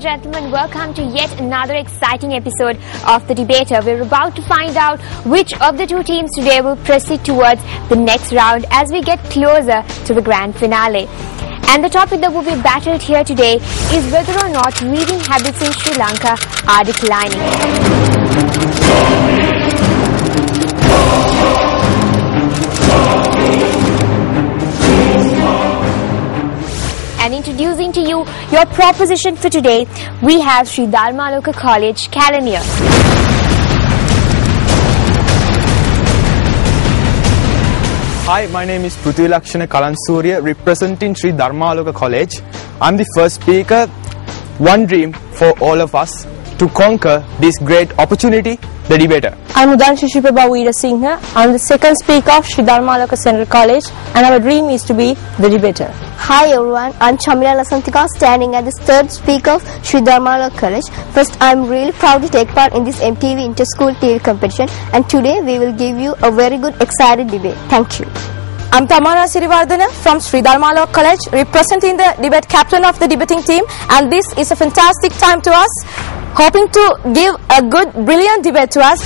and gentlemen, welcome to yet another exciting episode of The Debater. We're about to find out which of the two teams today will proceed towards the next round as we get closer to the grand finale. And the topic that will be battled here today is whether or not reading habits in Sri Lanka are declining. And introducing to you your proposition for today, we have Sri Dharmaloka College, Kelaniya. Hi, my name is Prithvi Lakshana Kalansurya, representing Sri Dharmaloka College. I'm the first speaker. One dream for all of us to conquer this great opportunity, the debater. I'm Udanshu Shipaba Veerasinghe. I'm the second speaker of Sri Dharmaloka Central College, and our dream is to be the debater. Hi everyone, I'm Chamila Lasantika, standing as the third speaker of Sri Dharmaloka College. First, I'm really proud to take part in this MTV Inter-School TV competition, and today we will give you a very good, excited debate. Thank you. I'm Tamara Sirivardhana from Sri Dharmaloka College, representing the debate captain of the debating team, and this is a fantastic time to us, hoping to give a good, brilliant debate to us.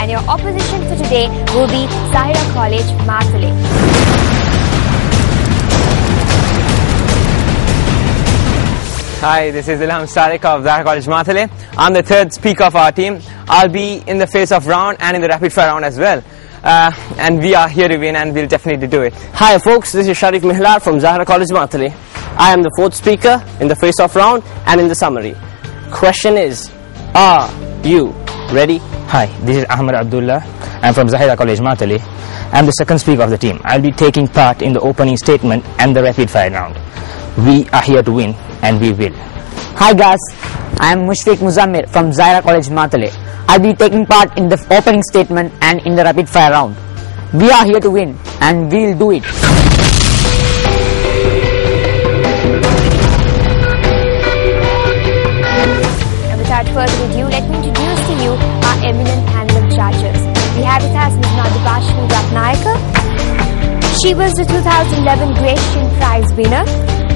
And your opposition for today will be Zahira College, Mathule. Hi, this is Ilham Sadiq of Zahira College, Mathule. I'm the third speaker of our team. I'll be in the face-off round and in the rapid-fire round as well. And we are here to win, and we'll definitely do it. Hi folks, this is Sharif Mihlar from Zahira College, Mathule. I am the fourth speaker in the face-off round and in the summary. Question is, are you ready? Hi, this is Ahmed Abdullah. I'm from Zahira College, Mathule. I'm the second speaker of the team. I'll be taking part in the opening statement and the rapid fire round. We are here to win, and we will. Hi guys, I am Mushfiq Muzammil from Zahira College, Mathule. I'll be taking part in the opening statement and in the rapid fire round. We are here to win, and we'll do it. And without further ado, let me introduce to you our eminent panel of judges. We have with us Ms. Madhubashini Ratnayaka. She was the 2011 Gratian Prize winner,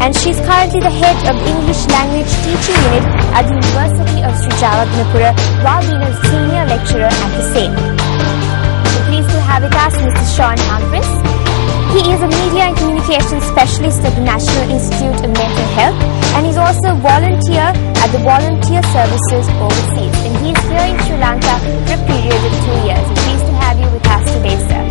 and she's currently the head of English Language Teaching Unit at the University of Sri Jawaharlal while being a senior lecturer at the same. We're pleased to have with us Mr. Sean Humphries. He is a media and communications specialist at the National Institute of Mental Health, and he's also a volunteer at the Volunteer Services Overseas, and he is here in Sri Lanka for a period of 2 years. We're pleased to have you with us today, sir.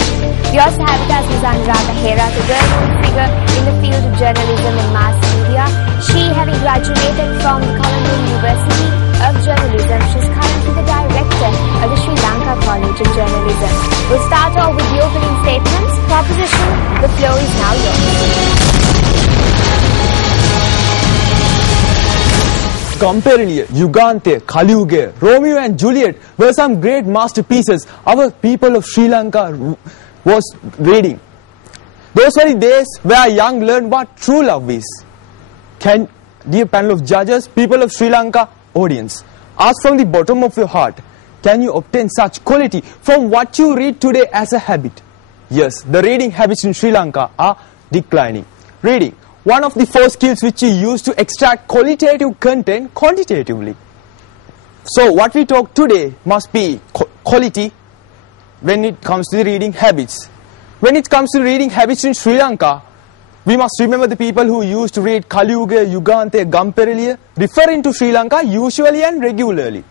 We also have with us Ms. Anuradha Hera, the well-known figure in the field of journalism and mass media. She, having graduated from the Colombo University of Journalism, she's currently the director of the Sri Lanka College of Journalism. We'll start off with the opening statements. Proposition, the floor is now yours. Gamperiliya, Yuganthe, Kaliyuga, Romeo and Juliet were some great masterpieces our people of Sri Lanka was reading. Those were the days where young learned what true love is. Can, dear panel of judges, people of Sri Lanka, audience, ask from the bottom of your heart, can you obtain such quality from what you read today as a habit? Yes, the reading habits in Sri Lanka are declining. Reading, one of the 4 skills which you use to extract qualitative content quantitatively. So what we talk today must be quality when it comes to the reading habits. When it comes to reading habits in Sri Lanka, we must remember the people who used to read Kaliyuga, Yuganthe, Gamperiliya, referring to Sri Lanka usually and regularly.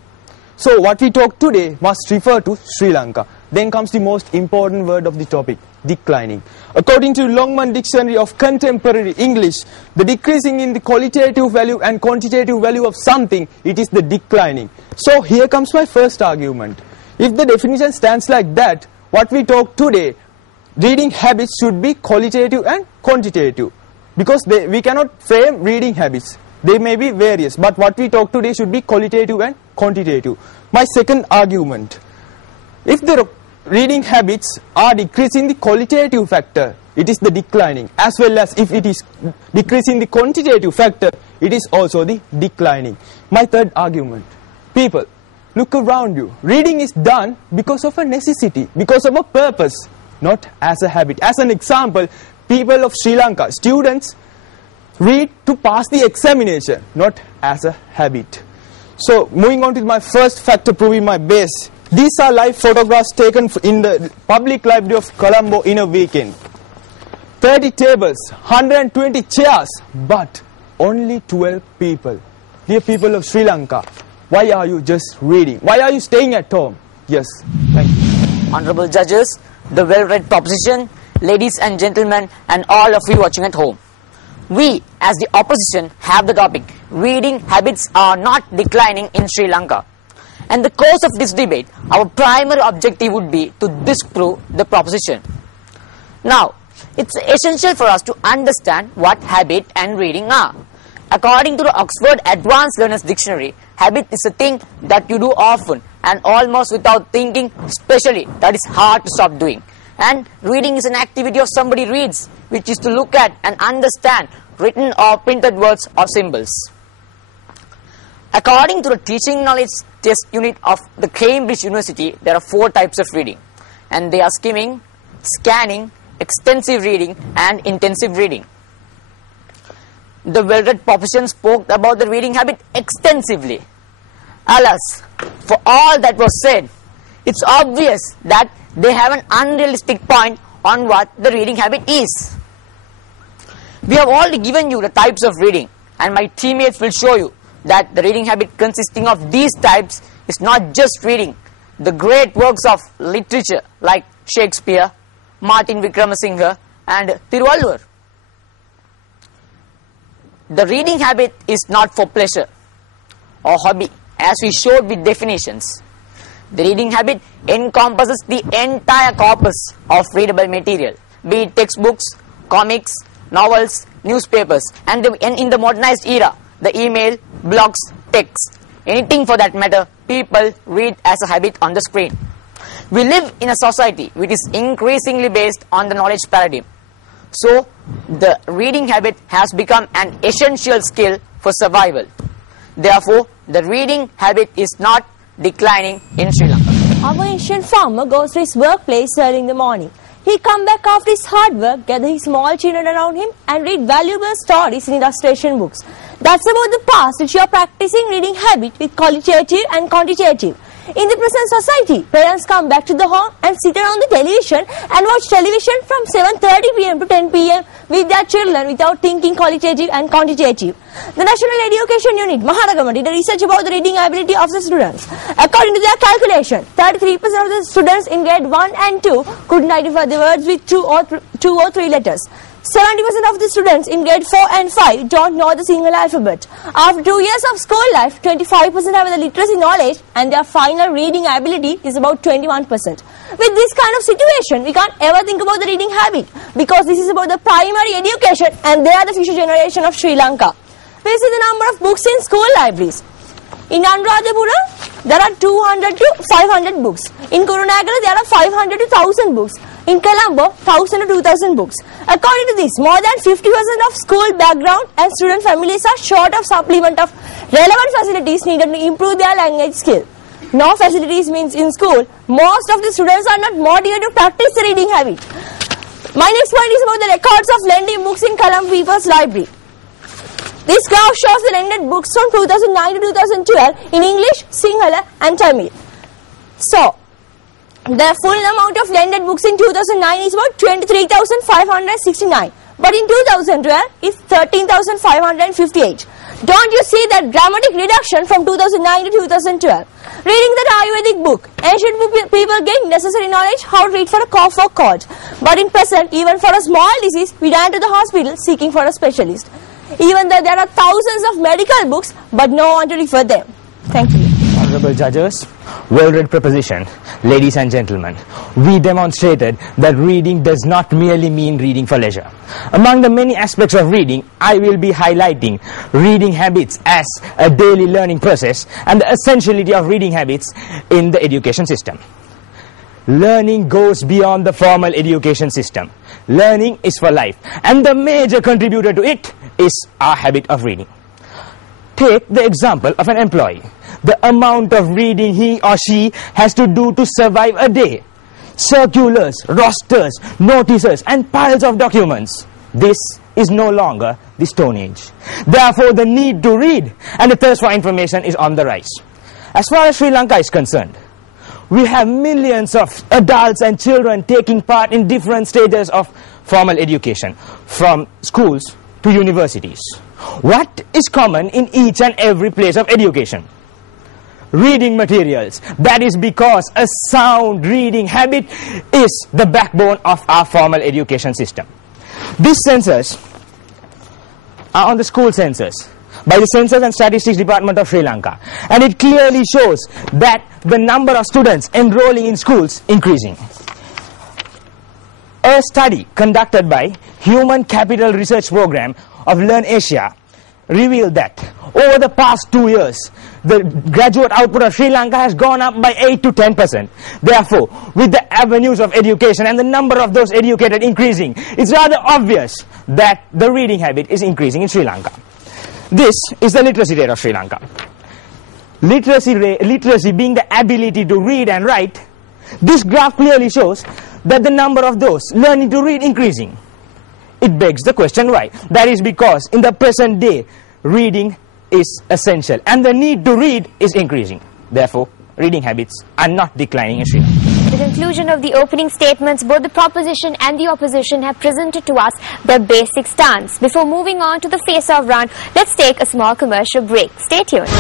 So what we talk today must refer to Sri Lanka. Then comes the most important word of the topic, declining. According to Longman Dictionary of Contemporary English, the decreasing in the qualitative value and quantitative value of something, it is the declining. So here comes my first argument. If the definition stands like that, what we talk today, reading habits should be qualitative and quantitative, because we cannot frame reading habits. They may be various, but what we talk today should be qualitative and quantitative. My second argument, if the reading habits are decreasing the qualitative factor, it is the declining, as well as if it is decreasing the quantitative factor, it is also the declining. My third argument, people, look around you. Reading is done because of a necessity, because of a purpose. not as a habit. As an example, people of Sri Lanka, students read to pass the examination, not as a habit. So moving on to my first factor proving my base. These are live photographs taken in the Public Library of Colombo in a weekend. 30 tables, 120 chairs, but only 12 people. Dear people of Sri Lanka, why are you just reading? Why are you staying at home? Yes, thank you. Honorable judges, the well-read proposition, ladies and gentlemen, and all of you watching at home. We, as the opposition, have the topic, reading habits are not declining in Sri Lanka. And the course of this debate, our primary objective would be to disprove the proposition. Now, it's essential for us to understand what habit and reading are. According to the Oxford Advanced Learners Dictionary, habit is a thing that you do often and almost without thinking, especially that is hard to stop doing. And reading is an activity of somebody reads, which is to look at and understand written or printed words or symbols. According to the Teaching Knowledge Test Unit of the Cambridge University, there are 4 types of reading, and they are skimming, scanning, extensive reading, and intensive reading. The well-read proposition spoke about the reading habit extensively. Alas, for all that was said, it's obvious that they have an unrealistic point on what the reading habit is. We have already given you the types of reading, and my teammates will show you that the reading habit consisting of these types is not just reading the great works of literature like Shakespeare, Martin Vikramasinghe, and Tiruvalluvar. The reading habit is not for pleasure or hobby, as we showed with definitions. The reading habit encompasses the entire corpus of readable material, be it textbooks, comics, novels, newspapers, and in the modernized era, the email, blogs, text, anything for that matter, people read as a habit on the screen. We live in a society which is increasingly based on the knowledge paradigm. So, the reading habit has become an essential skill for survival. Therefore, the reading habit is not declining in Sri Lanka. Our ancient farmer goes to his workplace early in the morning. He comes back after his hard work, gather his small children around him, and read valuable stories in illustration books. That's about the past which you are practicing reading habit with qualitative and quantitative. In the present society, parents come back to the home and sit around the television and watch television from 7:30 p.m. to 10 p.m. with their children without thinking qualitative and quantitative. The National Education Unit, Mahanagama, did a research about the reading ability of the students. According to their calculation, 33% of the students in grade 1 and 2 couldn't identify the words with two or three letters. 70% of the students in grade 4 and 5 don't know the single alphabet. After 2 years of school life, 25% have the literacy knowledge and their final reading ability is about 21%. With this kind of situation, we can't ever think about the reading habit because this is about the primary education and they are the future generation of Sri Lanka. This is the number of books in school libraries. In Anuradhapura, there are 200 to 500 books. In Kurunegala, there are 500 to 1000 books. In Colombo, 1000 to 2000 books. According to this, more than 50% of school background and student families are short of supplement of relevant facilities needed to improve their language skill. No facilities means in school, most of the students are not motivated to practice the reading habit. My next point is about the records of lending books in Colombo People's Library. This graph shows the lended books from 2009 to 2012 in English, Sinhala and Tamil. So, the full amount of lended books in 2009 is about 23,569. But in 2012, it's 13,558. Don't you see that dramatic reduction from 2009 to 2012? Reading the Ayurvedic book, ancient people gained necessary knowledge how to read for a cough or cold. But in present, even for a small disease, we ran to the hospital seeking for a specialist. Even though there are thousands of medical books, but no one to refer them. Thank you. Honorable judges, well-read proposition, ladies and gentlemen, we demonstrated that reading does not merely mean reading for leisure. Among the many aspects of reading, I will be highlighting reading habits as a daily learning process and the essentiality of reading habits in the education system. Learning goes beyond the formal education system. Learning is for life, and the major contributor to it is our habit of reading. Take the example of an employee. The amount of reading he or she has to do to survive a day. circulars, rosters, notices, and piles of documents. This is no longer the Stone Age. Therefore, the need to read and the thirst for information is on the rise. As far as Sri Lanka is concerned, we have millions of adults and children taking part in different stages of formal education, from schools to universities. What is common in each and every place of education? Reading materials. That is because a sound reading habit is the backbone of our formal education system. These census are on the school census by the Census and Statistics Department of Sri Lanka, and it clearly shows that the number of students enrolling in schools increasing. A study conducted by Human Capital Research Program of Learn Asia revealed that over the past 2 years, the graduate output of Sri Lanka has gone up by 8 to 10%. Therefore, with the avenues of education and the number of those educated increasing, it's rather obvious that the reading habit is increasing in Sri Lanka. This is the literacy rate of Sri Lanka. Literacy being the ability to read and write, this graph clearly shows that the number of those learning to read increasing. It begs the question why. That is because in the present day, reading is essential and the need to read is increasing. Therefore, reading habits are not declining in Sri Lanka. At the conclusion of the opening statements, both the proposition and the opposition have presented to us their basic stance. Before moving on to the face-off round, let's take a small commercial break. Stay tuned.